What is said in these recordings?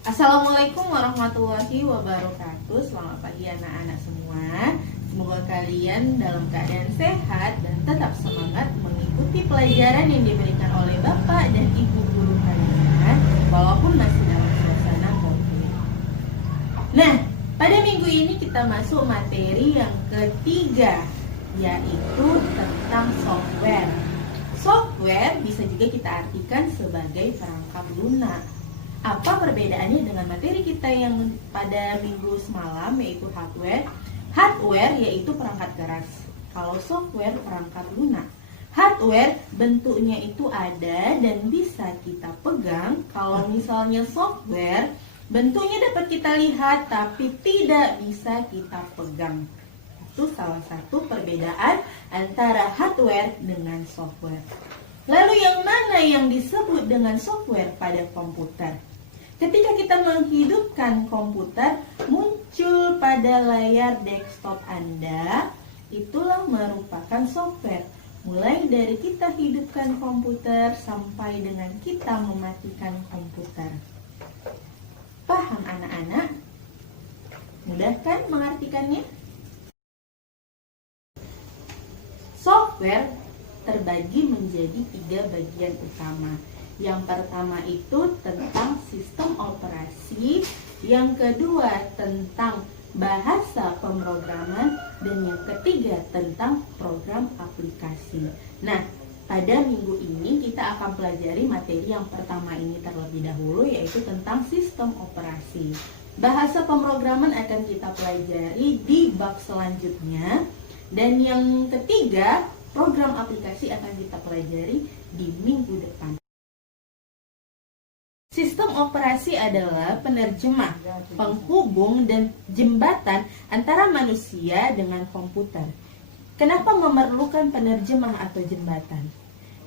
Assalamualaikum warahmatullahi wabarakatuh. Selamat pagi anak-anak semua. Semoga kalian dalam keadaan sehat dan tetap semangat mengikuti pelajaran yang diberikan oleh Bapak dan Ibu guru kalian, walaupun masih dalam suasana COVID. Nah, pada minggu ini kita masuk materi yang ketiga, yaitu tentang software. Software bisa juga kita artikan sebagai perangkat lunak. Apa perbedaannya dengan materi kita yang pada minggu semalam, yaitu hardware? Hardware yaitu perangkat keras. Kalau software perangkat lunak. Hardware bentuknya itu ada dan bisa kita pegang. Kalau misalnya software bentuknya dapat kita lihat tapi tidak bisa kita pegang. Itu salah satu perbedaan antara hardware dengan software. Lalu yang mana yang disebut dengan software pada komputer? Ketika kita menghidupkan komputer, muncul pada layar desktop Anda, itulah merupakan software. Mulai dari kita hidupkan komputer sampai dengan kita mematikan komputer. Paham anak-anak? Mudah kan mengartikannya? Software terbagi menjadi 3 bagian utama. Yang pertama itu tentang sistem operasi, yang kedua tentang bahasa pemrograman, dan yang ketiga tentang program aplikasi. Nah, pada minggu ini kita akan pelajari materi yang pertama ini terlebih dahulu, yaitu tentang sistem operasi. Bahasa pemrograman akan kita pelajari di bab selanjutnya, dan yang ketiga program aplikasi akan kita pelajari di minggu depan. Sistem operasi adalah penerjemah, penghubung, dan jembatan antara manusia dengan komputer. Kenapa memerlukan penerjemah atau jembatan?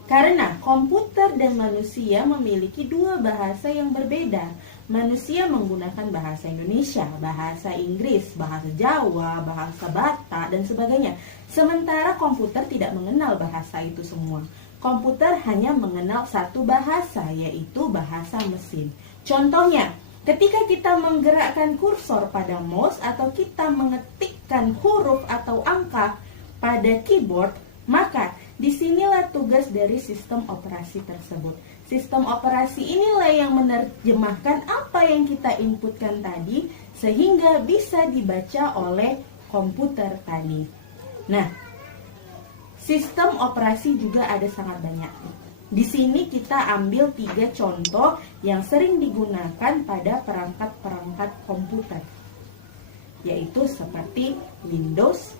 Karena komputer dan manusia memiliki 2 bahasa yang berbeda. Manusia menggunakan bahasa Indonesia, bahasa Inggris, bahasa Jawa, bahasa Batak, dan sebagainya. Sementara komputer tidak mengenal bahasa itu semua. Komputer hanya mengenal satu bahasa, yaitu bahasa mesin. Contohnya, ketika kita menggerakkan kursor pada mouse atau kita mengetikkan huruf atau angka pada keyboard, maka disinilah tugas dari sistem operasi tersebut. Sistem operasi inilah yang menerjemahkan apa yang kita inputkan tadi sehingga bisa dibaca oleh komputer tadi. Nah, sistem operasi juga ada sangat banyak. Di sini kita ambil 3 contoh yang sering digunakan pada perangkat-perangkat komputer, yaitu seperti Windows,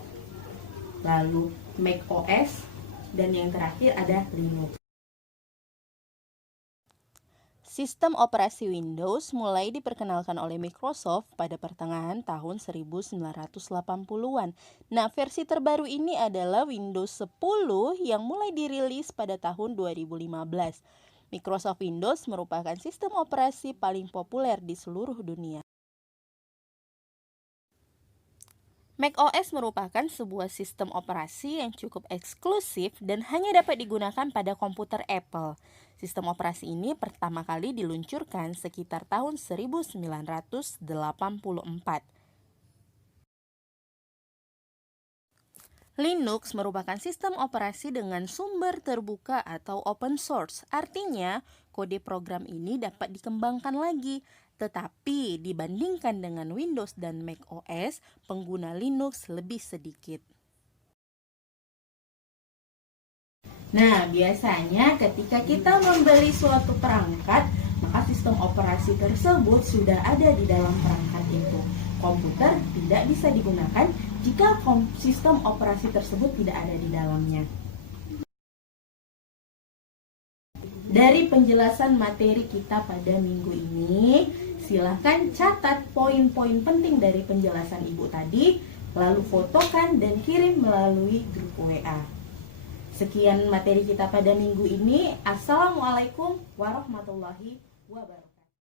lalu Mac OS, dan yang terakhir ada Linux. Sistem operasi Windows mulai diperkenalkan oleh Microsoft pada pertengahan tahun 1980-an. Nah, versi terbaru ini adalah Windows 10 yang mulai dirilis pada tahun 2015. Microsoft Windows merupakan sistem operasi paling populer di seluruh dunia. Mac OS merupakan sebuah sistem operasi yang cukup eksklusif dan hanya dapat digunakan pada komputer Apple. Sistem operasi ini pertama kali diluncurkan sekitar tahun 1984. Linux merupakan sistem operasi dengan sumber terbuka atau open source. Artinya, kode program ini dapat dikembangkan lagi. Tetapi dibandingkan dengan Windows dan Mac OS, pengguna Linux lebih sedikit. Nah, biasanya ketika kita membeli suatu perangkat, maka sistem operasi tersebut sudah ada di dalam perangkat itu. Komputer tidak bisa digunakan jika sistem operasi tersebut tidak ada di dalamnya. Dari penjelasan materi kita pada minggu ini, silahkan catat poin-poin penting dari penjelasan Ibu tadi, lalu fotokan dan kirim melalui grup WA. Sekian materi kita pada minggu ini. Assalamualaikum warahmatullahi wabarakatuh.